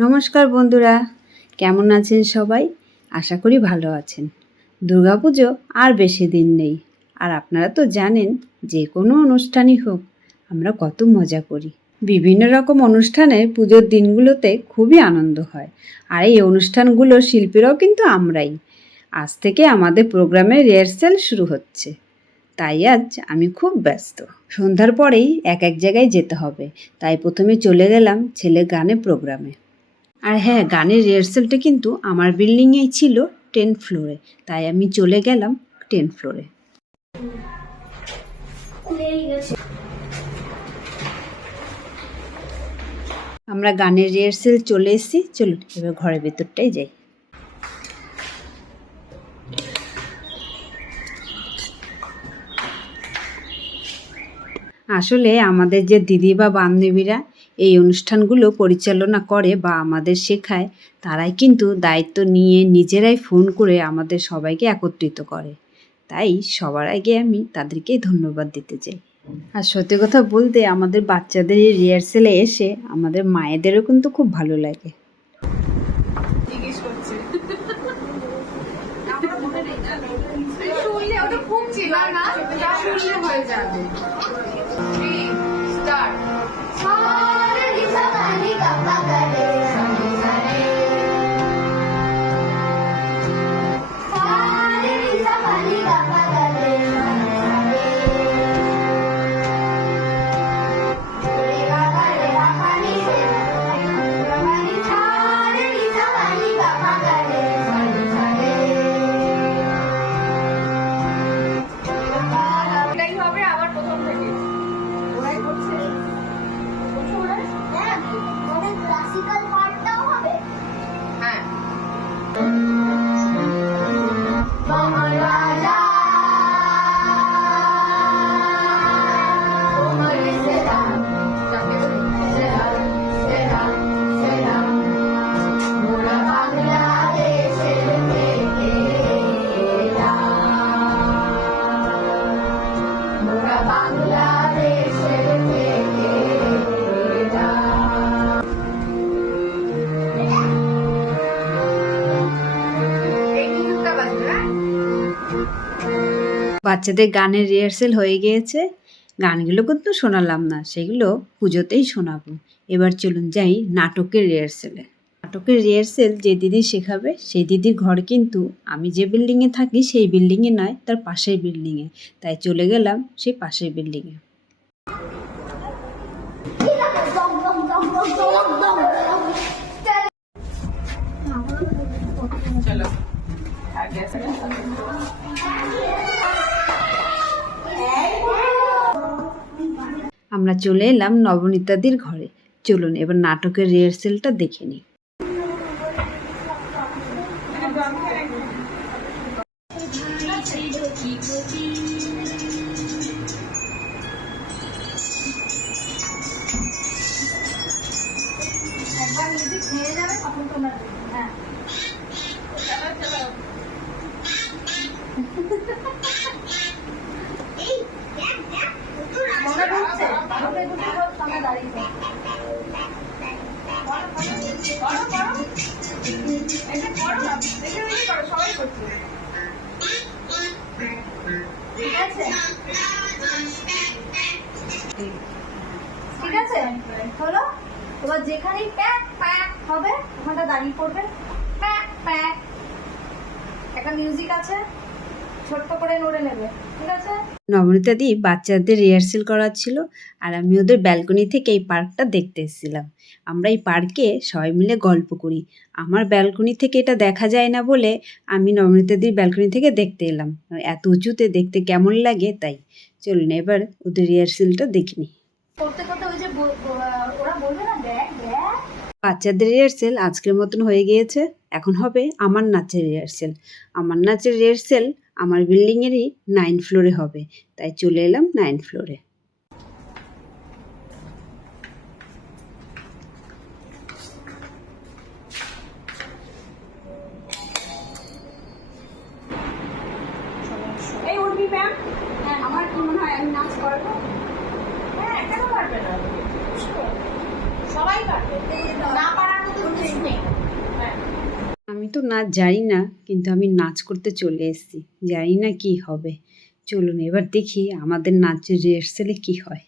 নমস্কার বন্ধুরা, কেমন আছেন সবাই? আশা করি ভালো আছেন। দুর্গাপুজো আর বেশি দিন নেই। আর আপনারা তো জানেন, যে কোনো অনুষ্ঠানই হোক, আমরা কত মজা করি। বিভিন্ন রকম অনুষ্ঠানে পুজোর দিনগুলোতে খুবই আনন্দ হয়। আর এই অনুষ্ঠানগুলো শিল্পীরাও কিন্তু আমরাই। আজ থেকে আমাদের প্রোগ্রামের রিহার্সেল শুরু হচ্ছে। তাই আজ আমি খুব ব্যস্ত। সন্ধ্যার পরেই এক এক জায়গায় যেতে হবে। তাই প্রথমে চলে গেলাম ছেলে গানে প্রোগ্রামে। আর হ্যাঁ গানের রিহার্সেলটা কিন্তু আমার বিল্ডিংয়েই ছিল টেন ফ্লোরে তাই আমি চলে গেলাম টেন ফ্লোরে আমরা গানের রিহার্সেল চলে এসেছি, চলুন এবার ঘরের ভেতরটাই যাই। আসলে আমাদের যে দিদি বা বান্ধবীরা এই অনুষ্ঠানগুলো পরিচালনা করে বা আমাদের শেখায়, তারাই কিন্তু দায়িত্ব নিয়ে নিজেরাই ফোন করে আমাদের সবাইকে একত্রিত করে। তাই সবার আগে আমি তাদেরকেই ধন্যবাদ দিতে চাই। আর সত্যি কথা বলতে আমাদের বাচ্চাদের এই রিহার্সেলে এসে আমাদের মায়েদেরও কিন্তু খুব ভালো লাগে। হয়ে যাবে। নি বাচ্চাদের গানের রিহার্সেল হয়ে গিয়েছে। গানগুলো কিন্তু শোনালাম না, সেগুলো পুজোতেই শোনাবো। এবার চলুন যাই নাটকের রিহার্সেলে নাটকের রিহার্সেল যে দিদি শেখাবে, সেই দিদির ঘর কিন্তু আমি যে বিল্ডিংয়ে থাকি, সেই বিল্ডিংয়ে নয়, তার পাশের বিল্ডিংয়ে তাই চলে গেলাম সেই পাশের বিল্ডিংয়ে চলো আগে আসো। আমরা চলে এলাম নবনীতাদির ঘরে। চলুন এবার নাটকের রিহার্সেলটা দেখে নিই। হ্যাঁ এই দেখ দেখ মনে ঢুকছে মনে ঢুকছে তো সামনে দাঁড়িয়ে থাক। করো, করো। এটা করো না। দেখে দেখে করো, সবাই করছে। ঠিক আছে ঠিক হলো এবার যেখানেই প্যাক প্যাক হবে ওখানটা দাঁড়িয়ে পড়বে প্যাক প্যাক একটা মিউজিক আছে। ছোট্ট করে নড়ে নেবে ঠিক আছে? নবনীতাদি বাচ্চাদের রিহার্সেল করা ছিল আর আমি ওদের ব্যালকনি থেকে এই পার্কটা দেখতে এসেছিলাম। আমরা এই পার্কে সবাই মিলে গল্প করি। আমার ব্যালকনি থেকে এটা দেখা যায় না বলে আমি নবনীতাদির ব্যালকনি থেকে দেখতে এলাম। এত উঁচুতে দেখতে কেমন লাগে তাই। চলুন এবার ওদের রিহার্সেলটা দেখিনি করতে করতে ওই যে ব- ব- ওরা বলবে না দেখ দেখ। বাচ্চাদের রিহার্সেল আজকের মতন হয়ে গিয়েছে। এখন হবে আমার নাচের রিহার্সেল আমার নাচের রিহার্সেল আমার বিল্ডিংয়েরই নাইন ফ্লোরে হবে। তাই চলে এলাম নাইন ফ্লোরে হয় করব। হ্যাঁ না? সবাই পারবে। আমি তো নাচ জানি না কিন্তু আমি নাচ করতে চলে এসেছি। জানি না কি হবে। চলুন এবার দেখি আমাদের নাচের রিহার্সেলে কি হয়।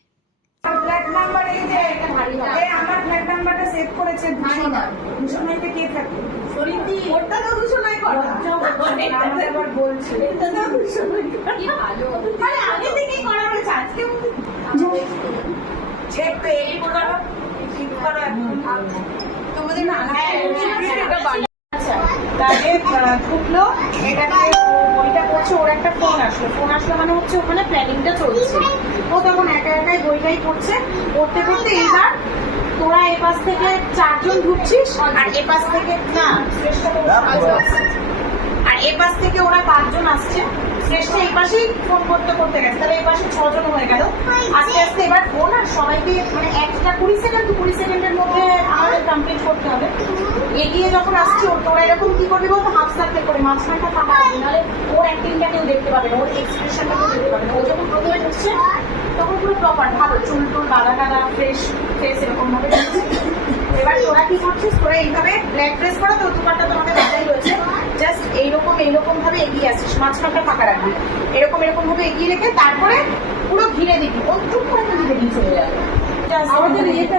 তোমাদের না আচ্ছা তাহলে ঢুকলো। এটাকে বইটা পড়ছে ওর একটা ফোন আসলো। ফোন আসলো মানে হচ্ছে ওখানে প্ল্যানিংটা চলছে। ও তখন একা একাই বইটাই পড়ছে। পড়তে পড়তে এইবার তোরা এপাশ থেকে চারজন ঢুকছিস আর এপাশ থেকে না আর এ পাশ থেকে ওরা পাঁচজন আসছে। শ্রেষ্ঠ এই পাশেই ফোন করতে করতে গেছে। তাহলে এই পাশে ছজন হয়ে গেল। আস্তে আস্তে এবার ফোন আর সবাইকে মানে একটা কুড়ি সেকেন্ড টু কুড়ি সেকেন্ডের মধ্যে আমাদের কমপ্লিট করতে হবে। এগিয়ে যখন আসছে ওর, তোরা এরকম কি করবি বলতো? হাফ সার্কেল করে, মাঝখানটা ফাঁকা রাখবি নাহলে ওর অ্যাক্টিংটা কেউ দেখতে পাবে না, ওর এক্সপ্রেশনটা কেউ দেখতে পাবে না। ও যখন প্রথমে ঢুকছে, তখন পুরো প্রপার ভালো চুল টুল বাঁধা টাদা ফ্রেশ ফেস এরকম ভাবে। এবার তোরা কি করছিস? তোরা এইভাবে ব্ল্যাক ড্রেস করা তো দুপারটা তোমাদের বাজাই রয়েছে। জাস্ট এইরকম এইরকম ভাবে এগিয়ে আসিস। মাঝখানটা ফাঁকা রাখবি। এরকম এরকম ভাবে এগিয়ে রেখে তারপরে পুরো ঘিরে দিবি। ও করে কিন্তু বেরিয়ে চলে যাবে। আমাদের ইয়েটা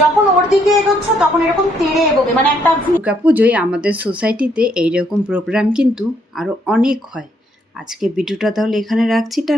যখন ওর দিকে এগোচ্ছ তখন এরকম তেড়ে এগোবে। মানে একটা দুর্গাপুজোয় আমাদের সোসাইটিতে এইরকম প্রোগ্রাম কিন্তু আরও অনেক হয়। আজকে ভিডিওটা তাহলে এখানে রাখছি। টা